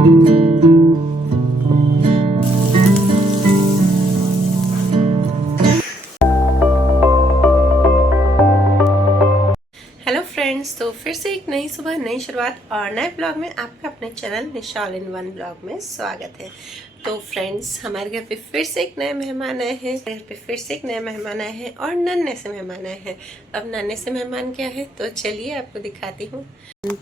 Hello friends, तो फिर से एक नई सुबह, नई शुरुआत और नए ब्लॉग में आपका अपने channel Nisha all in one blog में स्वागत है। तो फ्रेंड्स, हमारे घर पे फिर से एक नए मेहमान आए हैं। घर पे फिर से एक नए मेहमान आए हैं और नन्हे से मेहमान आए हैं। अब नन्हे से मेहमान क्या है, तो चलिए आपको दिखाती हूँ।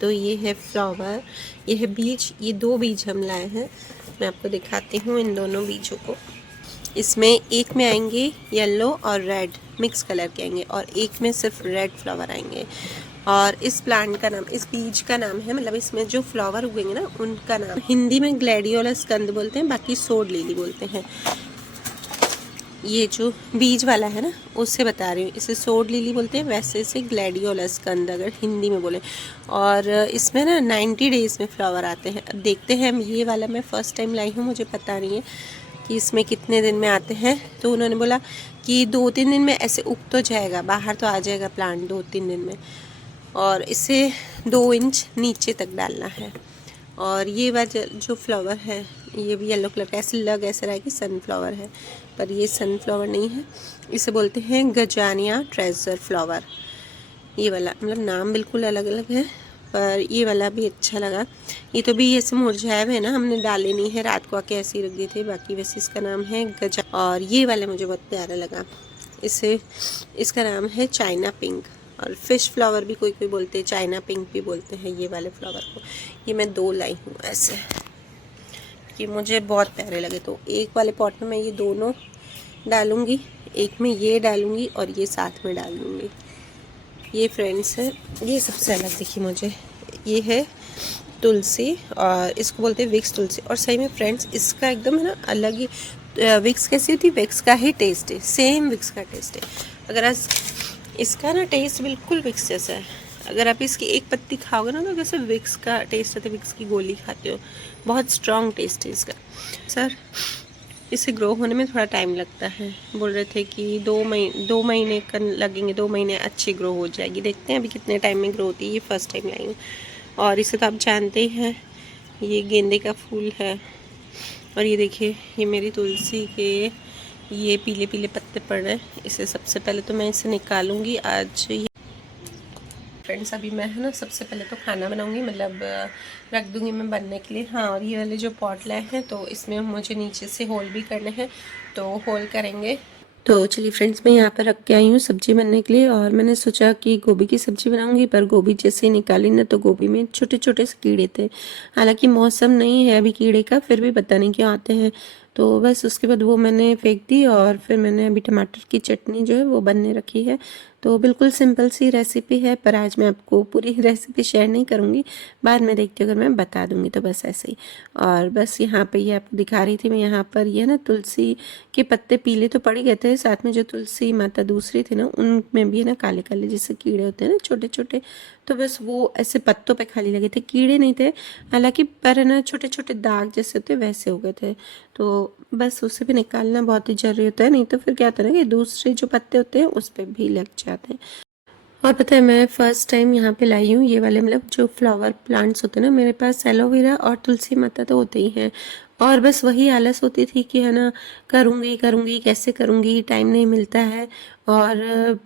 तो ये है फ्लावर, ये है बीज, ये 2 बीज हम लाए हैं। मैं आपको दिखाती हूँ इन दोनों बीजों को। इसमें एक में आएंगे येलो और रेड मिक्स कलर के आएंगे और एक में सिर्फ रेड फ्लावर आएंगे। और इस प्लांट का नाम, इस बीज का नाम है, मतलब इसमें जो फ्लावर उगेंगे ना उनका नाम हिंदी में ग्लैडियोलस कंद बोलते हैं, बाकी सोड लिली बोलते हैं। ये जो बीज वाला है ना उससे बता रही हूँ, इसे सोड लिली बोलते हैं, वैसे इसे ग्लैडियोलस कंद अगर हिंदी में बोले। और इसमें ना 90 डेज़ में फ्लावर आते हैं। अब देखते हैं, ये वाला मैं फ़र्स्ट टाइम लाई हूँ, मुझे पता नहीं है कि इसमें कितने दिन में आते हैं। तो उन्होंने बोला कि 2-3 दिन में ऐसे उग तो जाएगा, बाहर तो आ जाएगा प्लांट 2-3 दिन में। और इसे 2 इंच नीचे तक डालना है। और ये वाला जो फ्लावर है ये भी येलो कलर का, ऐसे ऐसा रहा है कि सनफ्लावर है, पर ये सनफ्लावर नहीं है। इसे बोलते हैं गजानिया ट्रेजर फ्लावर। ये वाला मतलब नाम बिल्कुल अलग अलग है, पर ये वाला भी अच्छा लगा। ये तो भी ऐसे मुरझाए हुए है ना, हमने डाले नहीं है, रात को आके ऐसे ही रख दिए थे। बाकी वैसे इसका नाम है गजा। और ये वाला मुझे बहुत प्यारा लगा, इसे इसका नाम है चाइना पिंक। और फिश फ्लावर भी कोई कोई बोलते हैं, चाइना पिंक भी बोलते हैं ये वाले फ्लावर को। ये मैं 2 लाई हूँ ऐसे, कि मुझे बहुत प्यारे लगे। तो एक वाले पॉट में मैं ये दोनों डालूँगी, एक में ये डालूँगी और ये साथ में डाल दूँगी। ये फ्रेंड्स है, ये सबसे अलग दिखी मुझे। ये है तुलसी और इसको बोलते हैं विक्स तुलसी। और सही में फ्रेंड्स इसका एकदम है ना अलग ही, विक्स कैसी होती है, विक्स का ही टेस्ट है, सेम विक्स का टेस्ट है। अगर आज इसका ना टेस्ट बिल्कुल विक्स जैसा है। अगर आप इसकी एक पत्ती खाओगे ना तो जैसे विक्स का टेस्ट आता है, विक्स की गोली खाते हो, बहुत स्ट्रॉन्ग टेस्ट है इसका। सर इसे ग्रो होने में थोड़ा टाइम लगता है, बोल रहे थे कि 2 महीने का लगेंगे, 2 महीने अच्छी ग्रो हो जाएगी। देखते हैं अभी कितने टाइम में ग्रो होती है। ये फर्स्ट टाइम लाई हूँ। और इसे तो आप जानते ही हैं, ये गेंदे का फूल है। और ये देखिए, ये मेरी तुलसी के ये पीले पीले पत्ते पड़ रहे हैं। इसे सबसे पहले तो मैं इसे निकालूंगी आज। फ्रेंड्स अभी मैं है ना सबसे पहले तो खाना बनाऊंगी, मतलब रख दूंगी मैं बनने के लिए। हाँ, और ये वाले जो पॉट लाए हैं तो इसमें मुझे नीचे से होल भी करने हैं, तो होल करेंगे। तो चलिए फ्रेंड्स, मैं यहाँ पर रख के आई हूँ सब्जी बनने के लिए। और मैंने सोचा कि गोभी की सब्जी बनाऊंगी, पर गोभी जैसे ही निकाली ना तो गोभी में छोटे छोटे से कीड़े थे। हालांकि मौसम नहीं है अभी कीड़े का, फिर भी पता नहीं क्यों आते हैं। तो बस उसके बाद वो मैंने फेंक दी। और फिर मैंने अभी टमाटर की चटनी जो है वो बनने रखी है। तो बिल्कुल सिंपल सी रेसिपी है, पर आज मैं आपको पूरी रेसिपी शेयर नहीं करूँगी, बाद में देखते अगर मैं बता दूँगी तो बस ऐसे ही। और बस यहाँ पे ये आपको दिखा रही थी मैं, यहाँ पर ये ना तुलसी के पत्ते पीले तो पड़ गए थे, साथ में जो तुलसी माता दूसरी थी ना उनमें भी है ना काले काले जैसे कीड़े होते हैं ना छोटे छोटे। तो बस वो ऐसे पत्तों पे खाली लगे थे, कीड़े नहीं थे हालांकि, पर है ना छोटे छोटे दाग जैसे होते वैसे हो गए थे। तो बस उसे भी निकालना बहुत ही जरूरी होता है, नहीं तो फिर क्या होता है ना कि दूसरे जो पत्ते होते हैं उस पर भी लग जाते हैं। और पता है, मैं फर्स्ट टाइम यहाँ पे लाई हूँ ये वाले, मतलब जो फ्लावर प्लांट्स होते हैं ना, मेरे पास एलोवेरा और तुलसी माता तो होते ही हैं। और बस वही आलस होती थी कि है ना करूँगी करूँगी कैसे करूँगी, टाइम नहीं मिलता है। और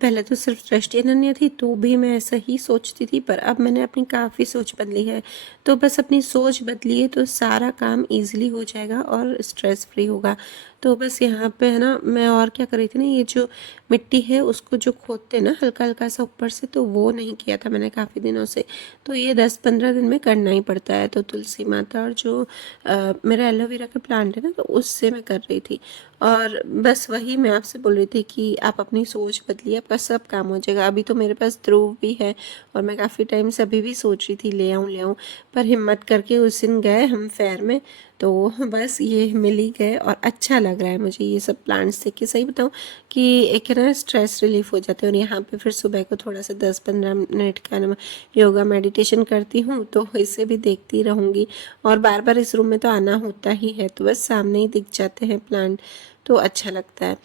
पहले तो सिर्फ दृष्टि अनन्या थी तो भी मैं ऐसा ही सोचती थी, पर अब मैंने अपनी काफ़ी सोच बदली है। तो बस अपनी सोच बदली है तो सारा काम ईजिली हो जाएगा और स्ट्रेस फ्री होगा। तो बस यहाँ पे है ना मैं और क्या कर रही थी ना, ये जो मिट्टी है उसको जो खोदते हैं ना हल्का हल्का सा ऊपर से, तो वो नहीं किया था मैंने काफ़ी दिनों से। तो ये 10-15 दिन में करना ही पड़ता है। तो तुलसी माता और जो मेरा एलोवेरा का प्लांट है ना तो उससे मैं कर रही थी। और बस वही मैं आपसे बोल रही थी कि आप अपनी सोच बदलिए, आपका सब काम हो जाएगा। अभी तो मेरे पास ध्रुव भी है और मैं काफ़ी टाइम से अभी भी सोच रही थी ले आऊँ, पर हिम्मत करके उस दिन गए हम फेयर में, तो बस ये मिल ही गए। और अच्छा लग रहा है मुझे ये सब प्लांट्स देख के, सही बताऊँ कि एक ना स्ट्रेस रिलीफ हो जाते हैं। और यहाँ पे फिर सुबह को थोड़ा सा 10-15 मिनट का ना योगा मेडिटेशन करती हूँ, तो इसे भी देखती रहूँगी। और बार बार इस रूम में तो आना होता ही है, तो बस सामने ही दिख जाते हैं प्लांट, तो अच्छा लगता है।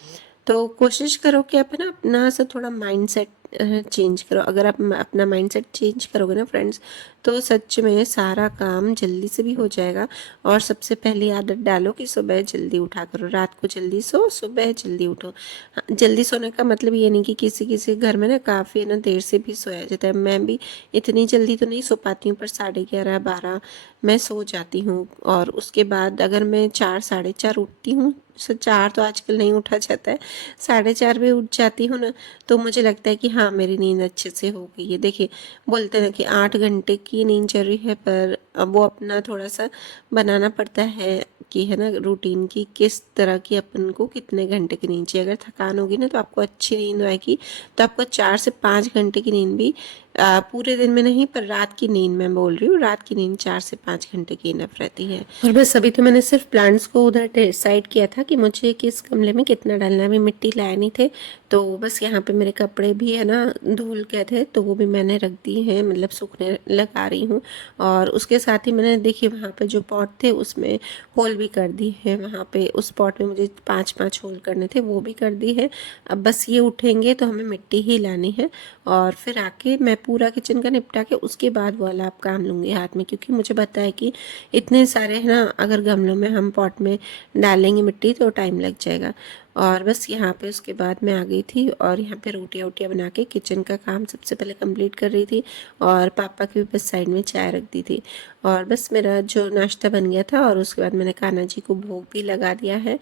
तो कोशिश करो कि आप है ना अपना सा थोड़ा माइंडसेट चेंज करो। अगर आप अपना माइंडसेट चेंज करोगे ना फ्रेंड्स, तो सच में सारा काम जल्दी से भी हो जाएगा। और सबसे पहली आदत डालो कि सुबह जल्दी उठा करो, रात को जल्दी सो, सुबह जल्दी उठो। हाँ, जल्दी सोने का मतलब ये नहीं कि किसी किसी घर में ना काफ़ी ना देर से भी सोया जाता है। मैं भी इतनी जल्दी तो नहीं सो पाती हूँ, पर 11:30-12 मैं सो जाती हूँ। और उसके बाद अगर मैं 4 साढ़े 4 उठती हूँ, 4 तो आजकल नहीं उठा जाता है, 4:30 भी उठ जाती हूँ ना, तो मुझे लगता है कि हाँ मेरी नींद अच्छे से हो गई है। देखिए बोलते हैं कि 8 घंटे की नींद जरूरी है, पर अब वो अपना थोड़ा सा बनाना पड़ता है कि है ना रूटीन की, किस तरह की अपन को कितने घंटे की नींद चाहिए। अगर थकान होगी ना तो आपको अच्छी नींद आएगी, तो आपको 4 से 5 घंटे की नींद भी पूरे दिन में नहीं, पर रात की नींद मैं बोल रही हूँ, रात की नींद 4 से 5 घंटे की इनफ रहती है। और बस अभी तो मैंने सिर्फ प्लांट्स को उधर डिसाइड किया था कि मुझे किस गमले में कितना डालना है। अभी मिट्टी लाए नहीं थे, तो बस यहाँ पे मेरे कपड़े भी है ना धुल गए थे, तो वो भी मैंने रख दी है, मतलब सूखने लगा रही हूँ। और उसके साथ ही मैंने देखिए वहाँ पे जो पॉट थे उसमें होल भी कर दी है। वहाँ पे उस पॉट में मुझे 5-5 होल करने थे, वो भी कर दी है। अब बस ये उठेंगे तो हमें मिट्टी ही लानी है, और फिर आके मैं पूरा किचन का निपटा के उसके बाद वाला आप काम लूँगी हाथ में, क्योंकि मुझे पता है कि इतने सारे है ना अगर गमलों में हम पॉट में डालेंगे मिट्टी तो टाइम लग जाएगा। और बस यहाँ पे उसके बाद मैं आ गई थी और यहाँ पे रोटियाँ वोटियाँ बना के किचन का काम सबसे पहले कंप्लीट कर रही थी, और पापा की भी बस साइड में चाय रख दी थी। और बस मेरा जो नाश्ता बन गया था, और उसके बाद मैंने कान्हा जी को भोग भी लगा दिया है।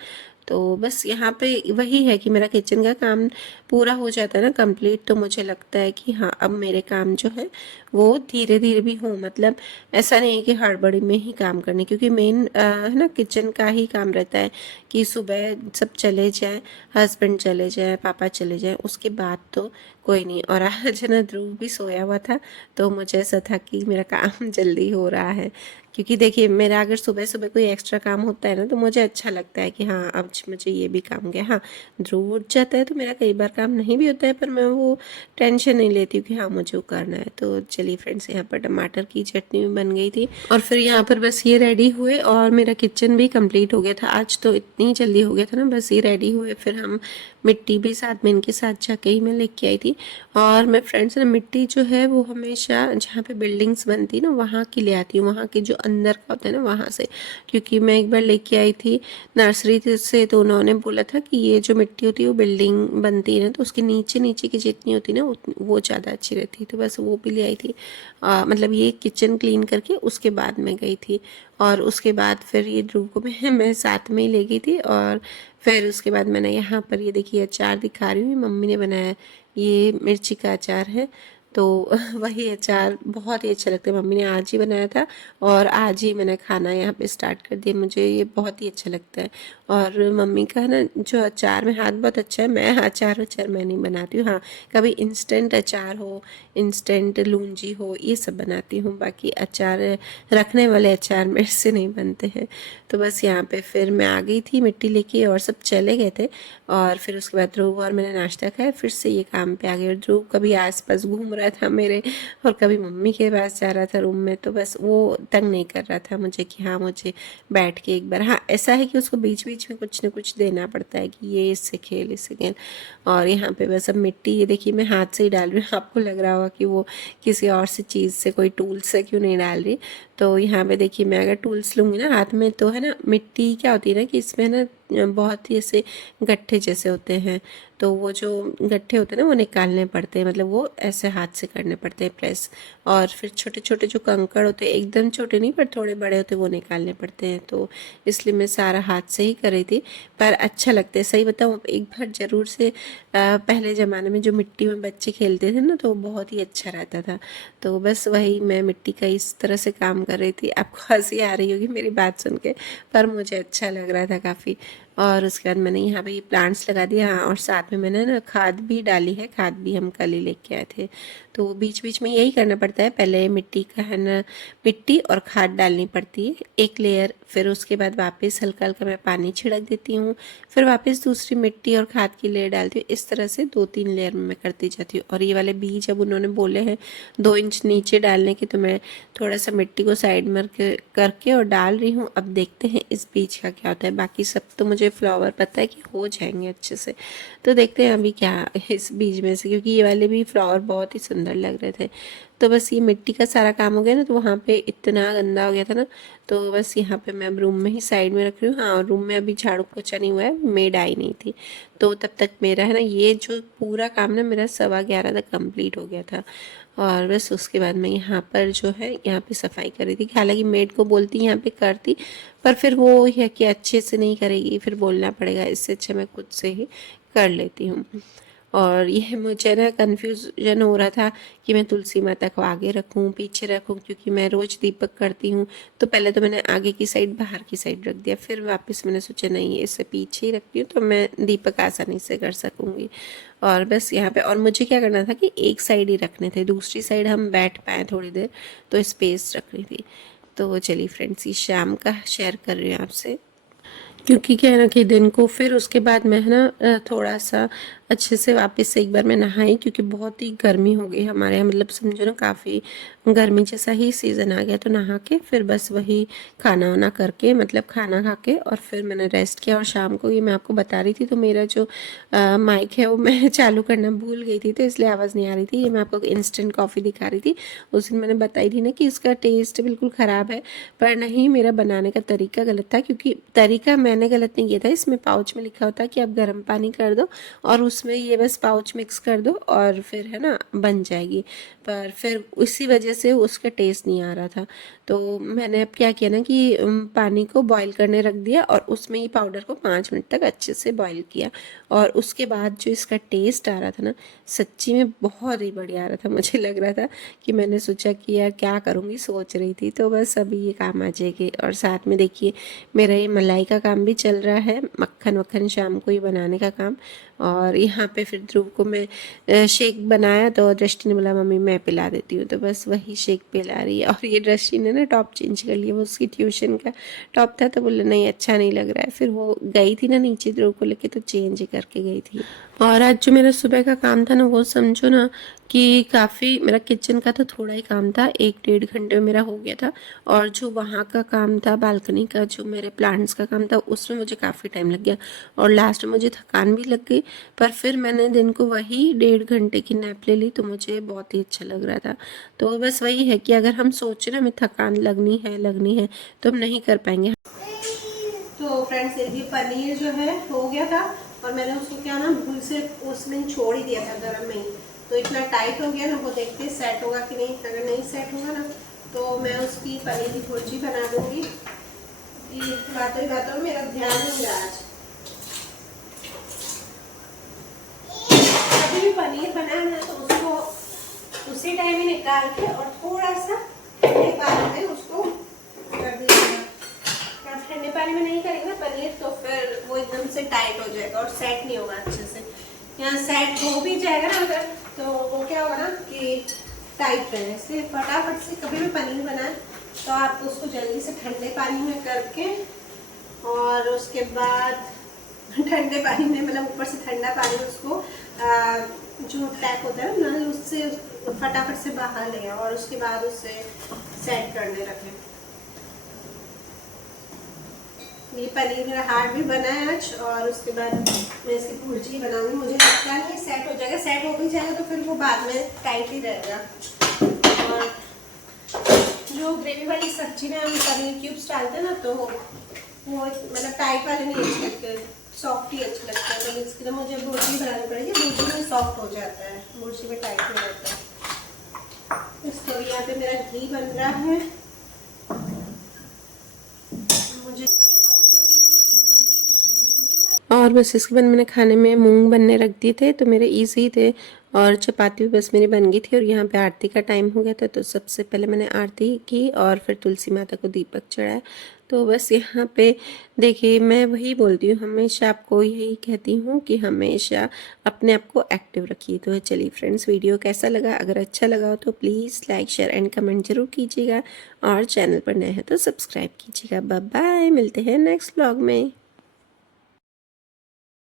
तो बस यहाँ पे वही है कि मेरा किचन का काम पूरा हो जाता है ना कंप्लीट, तो मुझे लगता है कि हाँ अब मेरे काम जो है वो धीरे धीरे भी हो, मतलब ऐसा नहीं है कि हड़बड़ी में ही काम करने, क्योंकि मेन है ना किचन का ही काम रहता है कि सुबह सब चले जाए, हस्बैंड चले जाए, पापा चले जाए, उसके बाद तो कोई नहीं। और आज है ना ध्रुव भी सोया हुआ था, तो मुझे ऐसा था कि मेरा काम जल्दी हो रहा है। क्योंकि देखिए मेरा अगर सुबह सुबह कोई एक्स्ट्रा काम होता है ना, तो मुझे अच्छा लगता है कि हाँ अब मुझे ये भी काम गया। हाँ ध्रुव उठ जाता है तो मेरा कई बार काम नहीं भी होता है, पर मैं वो टेंशन नहीं लेती हूँ कि हाँ मुझे वो करना है। तो चलिए फ्रेंड्स, यहाँ पर टमाटर की चटनी भी बन गई थी, और फिर यहाँ पर बस ये रेडी हुए और मेरा किचन भी कंप्लीट हो गया था। आज तो इतनी जल्दी हो गया था ना, बस ये रेडी हुए, फिर हम मिट्टी भी साथ में इनके साथ जाके ही मैं लेके आई थी। और मैं फ्रेंड्स ना मिट्टी जो है वो हमेशा जहाँ पे बिल्डिंग्स बनती ना वहाँ की ले आती हूँ, वहाँ के जो अंदर का होता है ना वहाँ से। क्योंकि मैं एक बार लेके आई थी नर्सरी से, तो उन्होंने बोला था कि ये जो मिट्टी होती है वो बिल्डिंग बनती है ना, तो उसके नीचे नीचे की जितनी होती है ना वो ज़्यादा अच्छी रहती है। तो बस वो भी ले आई थी। मतलब ये किचन क्लीन करके उसके बाद मैं गई थी, और उसके बाद फिर ये ध्रुव को मैं साथ में ही ले गई थी। और फिर उसके बाद मैंने यहाँ पर ये देखिए अचार दिखा रही हूँ, मम्मी ने बनाया, ये मिर्ची का अचार है। तो वही अचार बहुत ही अच्छा लगता है, मम्मी ने आज ही बनाया था और आज ही मैंने खाना यहाँ पे स्टार्ट कर दिया। मुझे ये बहुत ही अच्छा लगता है, और मम्मी का ना जो अचार में हाथ बहुत अच्छा है। मैं अचार मैं नहीं बनाती हूँ, हाँ कभी इंस्टेंट अचार हो, इंस्टेंट लूंजी हो, ये सब बनाती हूँ, बाकी अचार रखने वाले अचार मेरे से नहीं बनते हैं। तो बस यहाँ पे फिर मैं आ गई थी मिट्टी लेके, और सब चले गए थे। और फिर उसके बाद ध्रुव और मैंने नाश्ता खाया, फिर से ये काम पे आ गए। और ध्रुव कभी आसपास घूम रहा था मेरे, और कभी मम्मी के पास जा रहा था रूम में, तो बस वो तंग नहीं कर रहा था मुझे कि हाँ मुझे बैठ के एक बार। हाँ ऐसा है कि उसको बीच बीच में कुछ ना कुछ देना पड़ता है कि ये इससे खेल, इससे खेल। और यहाँ पे बस अब मिट्टी ये देखिए मैं हाथ से ही डाल रही हूँ। आपको लग रहा होगा कि वो किसी और से चीज़ से, कोई टूल से क्यों नहीं डाल रही। तो यहाँ पे देखिए मैं अगर टूल्स लूँगी ना हाथ में, तो है ना मिट्टी क्या होती है ना कि इसमें ना बहुत ही ऐसे गट्ठे जैसे होते हैं, तो वो जो गट्ठे होते हैं ना वो निकालने पड़ते हैं, मतलब वो ऐसे हाथ से करने पड़ते हैं प्रेस। और फिर छोटे छोटे जो कंकड़ होते हैं, एकदम छोटे नहीं पर थोड़े बड़े होते हैं, वो निकालने पड़ते हैं। तो इसलिए मैं सारा हाथ से ही कर रही थी, पर अच्छा लगता है। सही बताऊँ एक बार ज़रूर से पहले ज़माने में जो मिट्टी में बच्चे खेलते थे ना, तो वो बहुत ही अच्छा रहता था। तो बस वही मैं मिट्टी का इस तरह से काम कर रही थी। आपको हंसी आ रही होगी मेरी बात सुन के, पर मुझे अच्छा लग रहा था काफ़ी। और उसके बाद मैंने यहाँ पे ये प्लांट्स लगा दिया। हाँ और साथ में मैंने ना खाद भी डाली है, खाद भी हम कल ही लेके आए थे। तो बीच बीच में यही करना पड़ता है, पहले मिट्टी का है ना मिट्टी और खाद डालनी पड़ती है एक लेयर, फिर उसके बाद वापस हल्का हल्का मैं पानी छिड़क देती हूँ, फिर वापस दूसरी मिट्टी और खाद की लेयर डालती हूँ। इस तरह से 2-3 लेयर में मैं करती जाती हूँ। और ये वाले बीज अब उन्होंने बोले हैं 2 इंच नीचे डालने की, तो मैं थोड़ा सा मिट्टी को साइड में करके और डाल रही हूँ। अब देखते हैं इस बीज का क्या होता है। बाकी सब तो मुझे मुझे फ्लावर पता है कि हो जाएंगे अच्छे से। तो देखते हैं अभी क्या इस बीज में से, क्योंकि ये वाले भी फ्लावर बहुत ही सुंदर लग रहे थे। तो बस ये मिट्टी का सारा काम हो गया ना, तो वहाँ पे इतना गंदा हो गया था ना, तो बस यहाँ पे मैं अब रूम में ही साइड में रख रही हूँ। हाँ, रूम में अभी झाड़ू पोछा नहीं हुआ है, मेड आई नहीं थी, तो तब तक मेरा है ना ये जो पूरा काम ना मेरा 11:15 तक कंप्लीट हो गया था। और बस उसके बाद मैं यहाँ पर जो है यहाँ पे सफाई कर रही थी। हालांकि मेड को बोलती यहाँ पे करती, पर फिर वो है कि अच्छे से नहीं करेगी, फिर बोलना पड़ेगा, इससे अच्छा मैं खुद से ही कर लेती हूँ। और यह मुझे ना कन्फ्यूजन हो रहा था कि मैं तुलसी माता को आगे रखूं पीछे रखूं, क्योंकि मैं रोज़ दीपक करती हूँ। तो पहले तो मैंने आगे की साइड बाहर की साइड रख दिया, फिर वापस मैंने सोचा नहीं इससे पीछे ही रखती हूँ तो मैं दीपक आसानी से कर सकूँगी। और बस यहाँ पे और मुझे क्या करना था कि एक साइड ही रखने थे, दूसरी साइड हम बैठ पाएँ थोड़ी देर, तो स्पेस रखनी थी। तो चलिए फ्रेंड्स, ये शाम का शेयर कर रही हूँ आपसे, क्योंकि क्या है ना कि दिन को फिर उसके बाद मैं है ना थोड़ा सा अच्छे से वापस से एक बार मैं नहाई, क्योंकि बहुत ही गर्मी हो गई हमारे यहाँ, मतलब समझो ना काफ़ी गर्मी जैसा ही सीज़न आ गया। तो नहा के फिर बस वही खाना वाना करके, मतलब खाना खा के और फिर मैंने रेस्ट किया। और शाम को ये मैं आपको बता रही थी, तो मेरा जो माइक है वो मैं चालू करना भूल गई थी, तो इसलिए आवाज़ नहीं आ रही थी। ये मैं आपको इंस्टेंट कॉफ़ी दिखा रही थी। उस दिन मैंने बताई थी ना कि इसका टेस्ट बिल्कुल ख़राब है, पर नहीं, मेरा बनाने का तरीका गलत था। क्योंकि तरीका मैंने गलत नहीं किया था, इसमें पाउच में लिखा होता है कि आप गर्म पानी कर दो और उसमें ये बस पाउच मिक्स कर दो और फिर है ना बन जाएगी। पर फिर उसी वजह से उसका टेस्ट नहीं आ रहा था। तो मैंने अब क्या किया ना कि पानी को बॉईल करने रख दिया और उसमें ही पाउडर को 5 मिनट तक अच्छे से बॉईल किया। और उसके बाद जो इसका टेस्ट आ रहा था ना, सच्ची में बहुत ही बढ़िया आ रहा था। मुझे लग रहा था कि मैंने सोचा कि यार क्या करूँगी, सोच रही थी, तो बस अभी ये काम आ जाएगी। और साथ में देखिए मेरा ये मलाई का काम भी चल रहा है, मक्खन वक्खन शाम को ही बनाने का काम। और यहाँ पे फिर ध्रुव को मैं शेक बनाया, तो दृष्टि ने बोला मम्मी मैं पिला देती हूँ, तो बस वही शेक पिला रही है। और ये दृष्टि ने ना टॉप चेंज कर लिया, वो उसकी ट्यूशन का टॉप था, तो बोले नहीं अच्छा नहीं लग रहा है। फिर वो गई थी ना नीचे ध्रुव को लेके, तो चेंज करके गई थी। और आज जो मेरा सुबह का काम था ना, वो समझो ना कि काफ़ी मेरा किचन का तो थोड़ा ही काम था, 1-1.5 घंटे में मेरा हो गया था। और जो वहाँ का काम था, बालकनी का जो मेरे प्लांट्स का काम था, उसमें मुझे काफ़ी टाइम लग गया और लास्ट में मुझे थकान भी लग गई। पर फिर मैंने दिन को वही 1.5 घंटे की नैप ले ली, तो मुझे बहुत ही अच्छा लग रहा था। तो बस वही है कि अगर हम सोचें ना हमें थकान लगनी है तो हम नहीं कर पाएंगे। तो फ्रेंड्स, ये पनीर जो है हो गया था और मैंने उसको क्या ना भूल से उसमें छोड़ ही दिया था गरम में ही, तो इतना टाइट हो गया ना, वो देखते सेट होगा कि नहीं। अगर नहीं सेट होगा ना तो मैं उसकी पनीर की भुर्जी बना दूंगी। बातों ही बातों में मेरा ध्यान नहीं रहा आज। कभी भी पनीर बनाए ना तो उसको उसी टाइम ही निकाल के और थोड़ा सा ठंडे पानी में उसको कर दीजिएगा। ठंडे पानी में नहीं करेंगे ना पनीर तो फिर वो एकदम से टाइट हो जाएगा और सेट नहीं होगा अच्छे से। यहाँ सेट हो भी जाएगा ना अगर, तो वो क्या होगा ना कि टाइट रहे। इसलिए फटाफट से कभी भी पनीर बनाए तो आप उसको जल्दी से ठंडे पानी में करके और उसके बाद ठंडे पानी में, मतलब ऊपर से ठंडा पानी उसको जो टैप होता है ना उससे फटाफट से बाहर ले और उसके बाद उसे सेट करने रखें। ये पनीर मेरा हार्ड भी बना है आज और उसके बाद मैं इसकी भुर्जी बनाऊंगी। मुझे लगता नहीं सेट हो जाएगा, सेट हो भी जाएगा तो फिर वो बाद में टाइट ही रहेगा। और जो ग्रेवी वाली सब्जी में हम पनीर क्यूब्स डालते हैं ना, तो वो मतलब टाइट वाले नहीं अच्छे लगते, सॉफ्ट ही अच्छे लगते हैं। तो इसके लिए मुझे भुर्जी बनानी पड़ेगी। भुर्जी में सॉफ्ट हो जाता है, भुर्जी में टाइट नहीं रहता है। इसको यहाँ पे मेरा घी बन रहा है। मुझे और बस इसके बाद मैंने खाने में मूंग बनने रख दिए थे, तो मेरे इजी थे। और चपाती भी बस मेरी बन गई थी और यहाँ पे आरती का टाइम हो गया था, तो सबसे पहले मैंने आरती की और फिर तुलसी माता को दीपक चढ़ाया। तो बस यहाँ पे देखिए मैं वही बोलती हूँ, हमेशा आपको यही कहती हूँ कि हमेशा अपने आप को एक्टिव रखिए। तो चलिए फ्रेंड्स, वीडियो कैसा लगा? अगर अच्छा लगा हो तो please like share and comment जरूर कीजिएगा और चैनल पर नए हैं तो सब्सक्राइब कीजिएगा। बाय बाय, मिलते हैं नेक्स्ट ब्लॉग में।